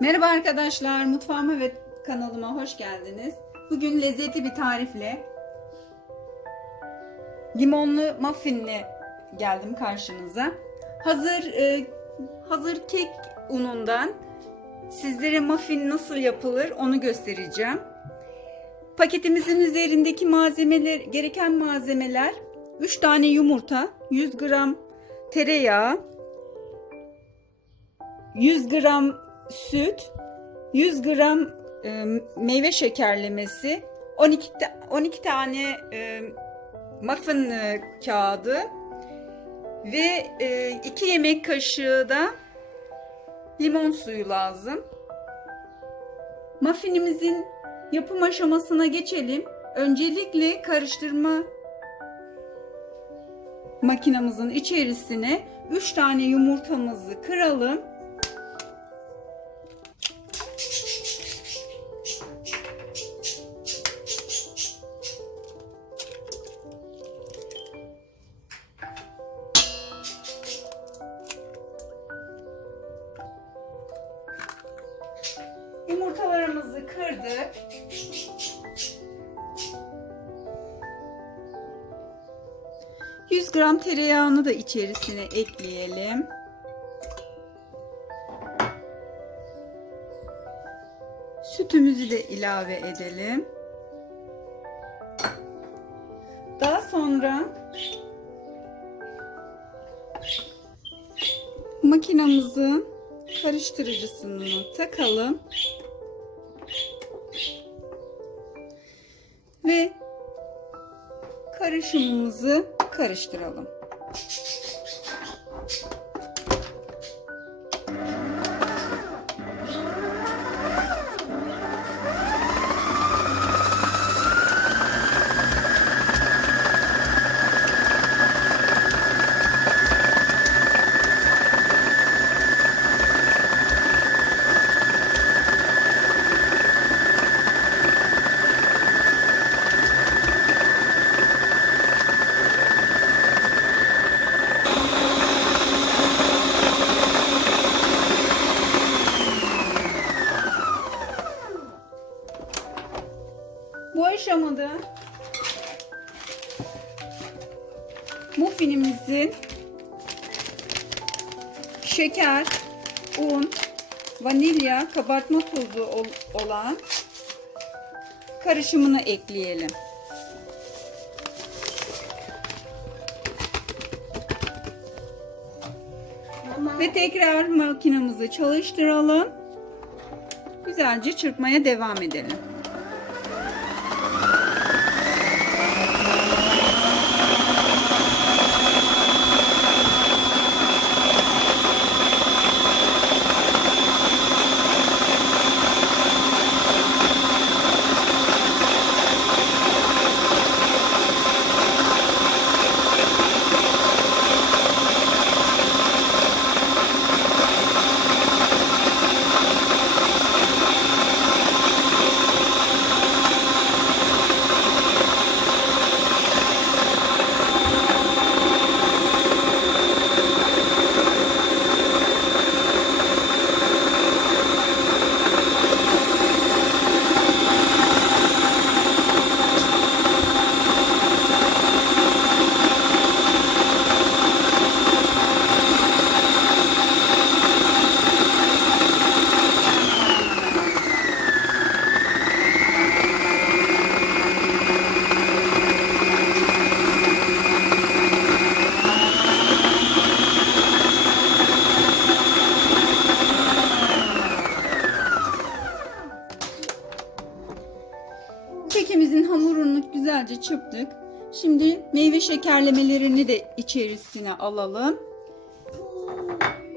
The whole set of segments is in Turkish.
Merhaba arkadaşlar, mutfağıma ve kanalıma hoş geldiniz. Bugün lezzetli bir tarifle limonlu muffinle geldim karşınıza. Hazır e, hazır kek unundan sizlere muffin nasıl yapılır onu göstereceğim. Paketimizin üzerindeki malzemeler, gereken malzemeler 3 tane yumurta, 100 gram tereyağı, 100 gram süt, 100 gram e, meyve şekerlemesi, 12 ta- 12 tane e, muffin e, kağıdı ve 2 yemek kaşığı da limon suyu lazım. Muffinimizin yapım aşamasına geçelim. Öncelikle karıştırma makinamızın içerisine 3 tane yumurtamızı kıralım. Gram tereyağını da içerisine ekleyelim. Sütümüzü de ilave edelim. Daha sonra... ...makinamızın karıştırıcısını takalım. Ve karışımımızı karıştıralım. Vanilya, kabartma tozu ol- olan karışımını ekleyelim. Ve tekrar makinamızı çalıştıralım. Güzelce çırpmaya devam edelim. Meyve şekerlemelerini de içerisine alalım.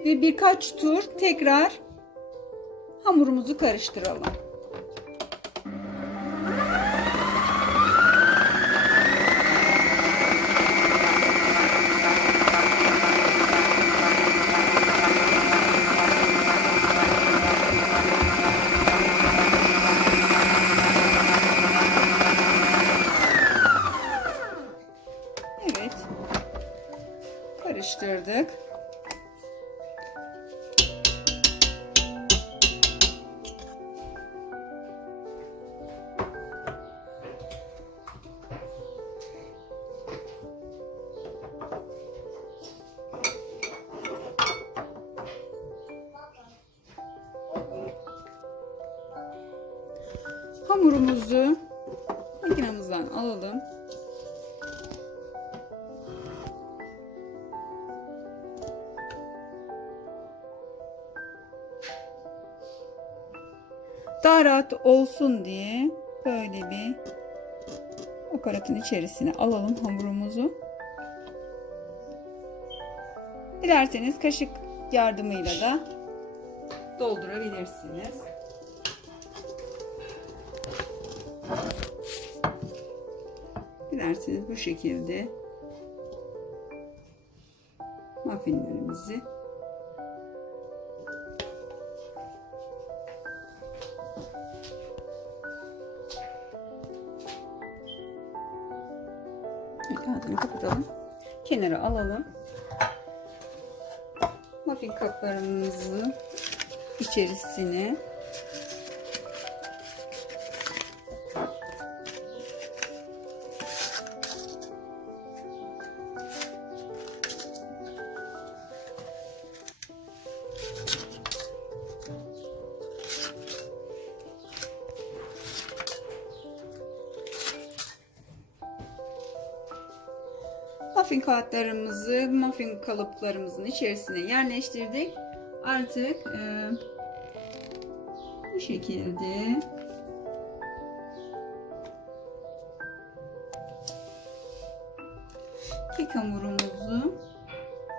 Ve birkaç tur tekrar hamurumuzu karıştıralım. Hamurumuzu makinamızdan alalım. Daha rahat olsun diye böyle bir aparatın içerisine alalım hamurumuzu. Dilerseniz kaşık yardımıyla da doldurabilirsiniz. Dilerseniz bu şekilde muffinlerimizi Altını kapatalım. Kenara alalım. Muffin kaplarımızı içerisine muffin kağıtlarımızı muffin kalıplarımızın içerisine yerleştirdik. Artık e, bu şekilde kek hamurumuzu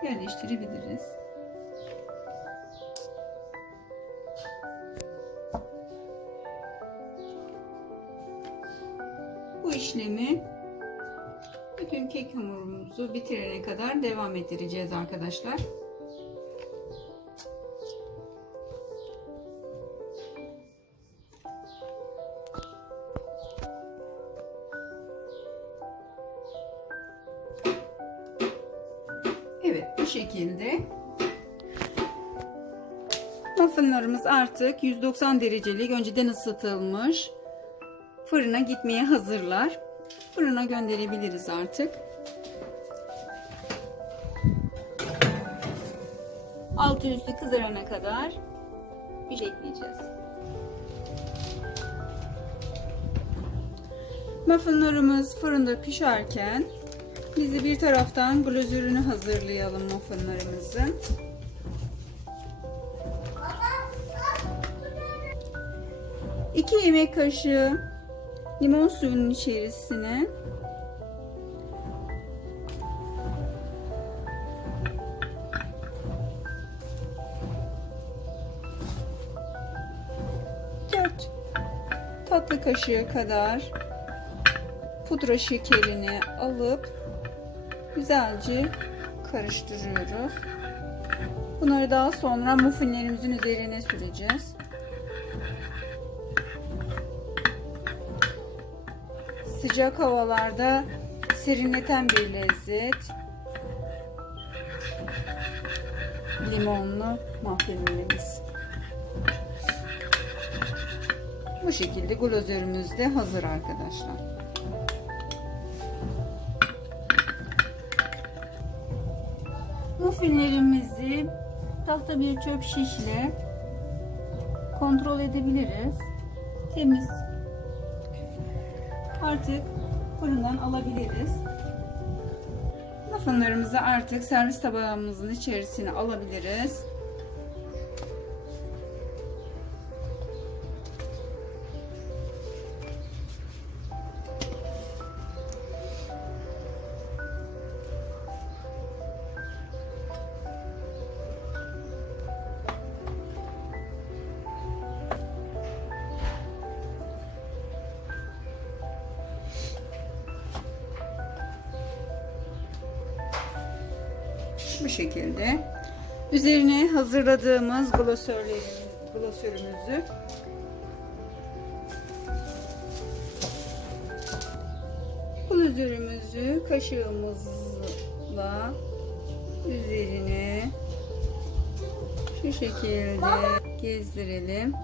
yerleştirebiliriz. Bitirene kadar devam ettireceğiz arkadaşlar. Evet bu şekilde muffinlarımız artık 190 derecelik önceden ısıtılmış fırına gitmeye hazırlar. Fırına gönderebiliriz artık. Altı üstü kızarana kadar bir bekleyeceğiz. Muffinlarımız fırında pişerken biz de bir taraftan glazürünü hazırlayalım muffinlarımızın. İki yemek kaşığı limon suyunun içerisine tatlı kaşığı kadar pudra şekerini alıp güzelce karıştırıyoruz. Bunları daha sonra muffinlerimizin üzerine süreceğiz. sıcak havalarda serinleten bir lezzet. Limonlu muffinlerimiz. Bu şekilde glazörümüz de hazır arkadaşlar. Muffinlerimizi tahta bir çöp şişle kontrol edebiliriz. Temiz artık fırından alabiliriz. Muffinlarımızı artık servis tabağımızın içerisine alabiliriz. Bu şekilde. Üzerine hazırladığımız glasörlerimiz, glasörümüzü glasörümüzü kaşığımızla üzerine şu şekilde gezdirelim.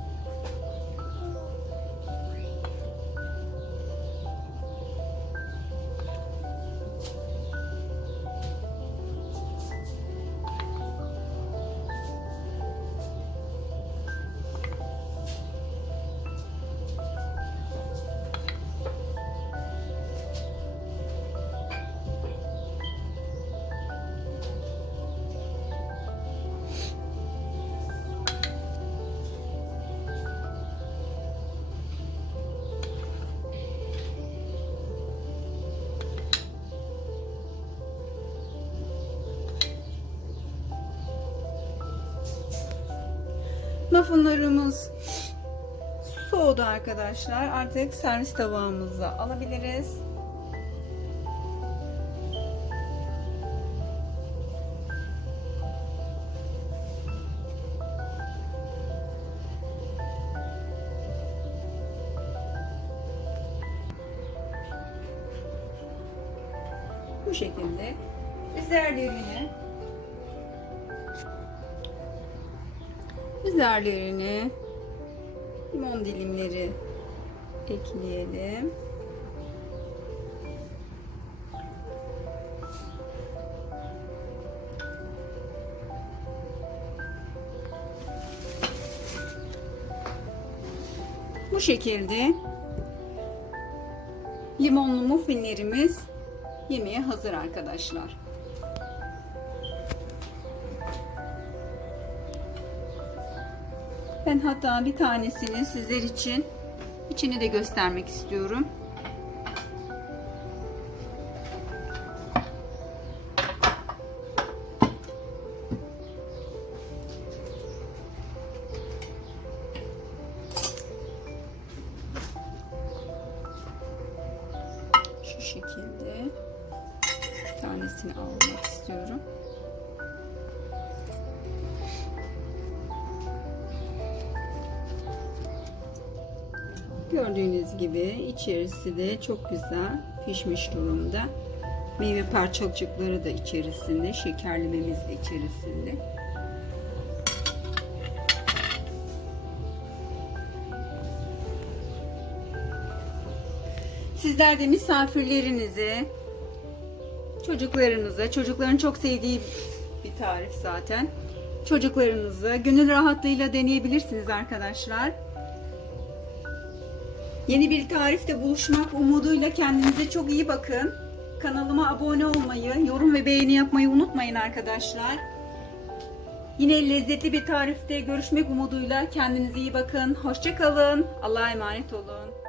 Muffinlarımız soğudu arkadaşlar. Artık servis tabağımıza alabiliriz. Üzerlerine limon dilimleri ekleyelim. Bu şekilde limonlu muffinlerimiz yemeğe hazır arkadaşlar. Ben hatta bir tanesini sizler için içini de göstermek istiyorum. Şu şekilde tanesini almak istiyorum. Gördüğünüz gibi içerisi de çok güzel pişmiş durumda. Meyve parçacıkları da içerisinde, şekerlememiz de içerisinde. Sizler de misafirlerinize, çocuklarınıza, çocukların çok sevdiği bir tarif zaten. Çocuklarınıza gönül rahatlığıyla deneyebilirsiniz arkadaşlar. Yeni bir tarifte buluşmak umuduyla kendinize çok iyi bakın. Kanalıma abone olmayı, yorum ve beğeni yapmayı unutmayın arkadaşlar. Yine lezzetli bir tarifte görüşmek umuduyla kendinize iyi bakın. Hoşçakalın. Allah'a emanet olun.